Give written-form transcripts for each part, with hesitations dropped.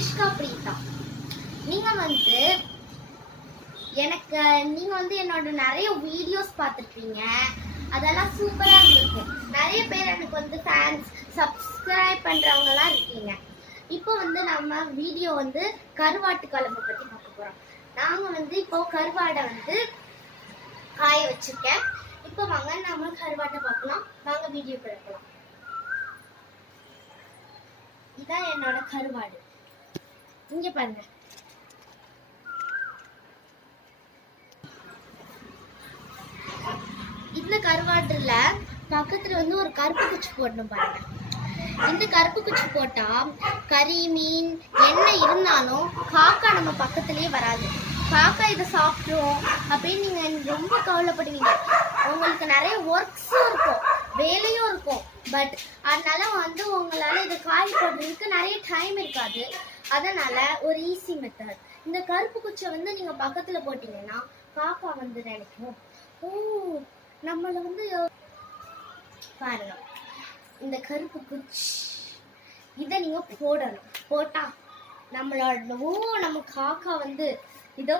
சுரேஷ்கா பிரீதா. நீங்க வந்து என்னோட நிறைய வீடியோஸ் பார்த்துருப்பீங்க. அதெல்லாம் சூப்பரா இருந்திருக்கும். நிறைய பேர் எனக்கு வந்து ஃபேன்ஸ் சப்ஸ்கிரைப் பண்றவங்கலாம் இருக்கீங்க. இப்போ வந்து நம்ம வீடியோ வந்து கருவாட்டு குழம்பு பத்தி பார்க்க போறோம். நாங்க வந்து இப்போ கருவாடை வந்து காய வச்சிருக்கேன். இப்போ வாங்க நம்ம கருவாட்டை பார்க்கலாம். வாங்க வீடியோ பார்க்கலாம். இதான் என்னோட கருவாடு. இங்க பாருங்க. இந்த கருவாட்டுல பக்கத்துல வந்து ஒரு கருப்பு குச்சி போடணும் பாருங்க. இந்த கருப்பு குச்சி போட்டா கறி மீன் என்ன இருந்தாலும் காக்கா நம்ம பக்கத்திலே வராது. காக்கா இதை சாப்பிட்ரும் அப்படின்னு நீங்க ரொம்ப கவலைப்படுவீங்க. உங்களுக்கு நிறைய ஒர்க்ஸும் இருக்கும், வேலையும் இருக்கும். பட் அதனால வந்து உங்களால இதை காய போடுறதுக்கு நிறைய டைம் இருக்காது. அதனால ஒரு ஈஸி மெத்தட். இந்த கருப்பு குச்சை வந்து நீங்க பக்கத்துல போட்டீங்கன்னா காக்கா வந்து நினைக்கும், ஓ நம்மள வந்து பாருங்க. இந்த கருப்பு குச்சி இதை நீங்க போடணும். போட்டா நம்ம காக்கா வந்து இதோ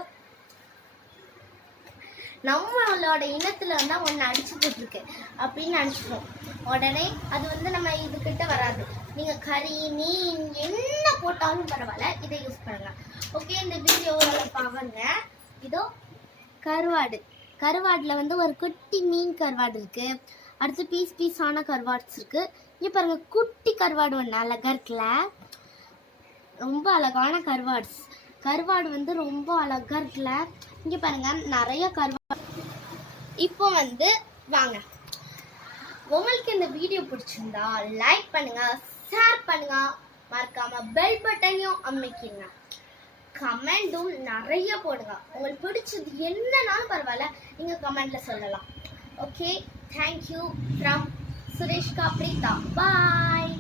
நம்மளோட இனத்துல வந்து ஒன்னு அடிச்சு போட்டிருக்கு அப்படின்னு நினைச்சிப்போம். உடனே அது வந்து நம்ம இதுகிட்ட வராது. நீங்க கறி மீன் என்ன போட்டாலும் பரவாயில்ல, இதை யூஸ் பண்ணுங்க. ஓகே, இந்த வீடியோவை பாருங்க. இதோ கருவாடுல வந்து ஒரு குட்டி மீன் கருவாடு இருக்கு. அடுத்து பீஸான கருவாட்ஸ் இருக்கு. இங்க பாருங்க, குட்டி கருவாடு ஒன்று அழகா இருக்குல்ல, ரொம்ப அழகான கருவாடு வந்து ரொம்ப அழகா இருக்குல்ல. இங்க பாருங்க, நிறைய கருவாடு. இப்போ வந்து வாங்க, உங்களுக்கு இந்த வீடியோ பிடிச்சிருந்தா லைக் பண்ணுங்க, ஷேர் பண்ணுங்க, மறக்காம பெல் பட்டனையும் அமைக்கிங்க. கமெண்டும் நிறைய போடுங்க. உங்களுக்கு பிடிச்சது என்னன்னாலும் பரவாயில்ல, நீங்க கமெண்ட்ல சொல்லலாம். ஓகே, தேங்க்யூ ஃப்ரம் சுரேஷ்கா பிரீதா. பாய்.